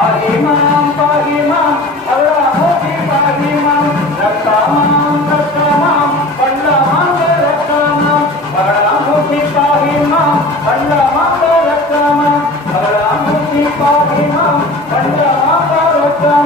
पाहि मां अल्लाहोची पाहि मां रक्षा मां पडला मांग रक्षा मां अल्लाहोची पाहि मां पडला मांग रक्षा मां अल्लाहोची पाहि मां पडला मांग रक्षा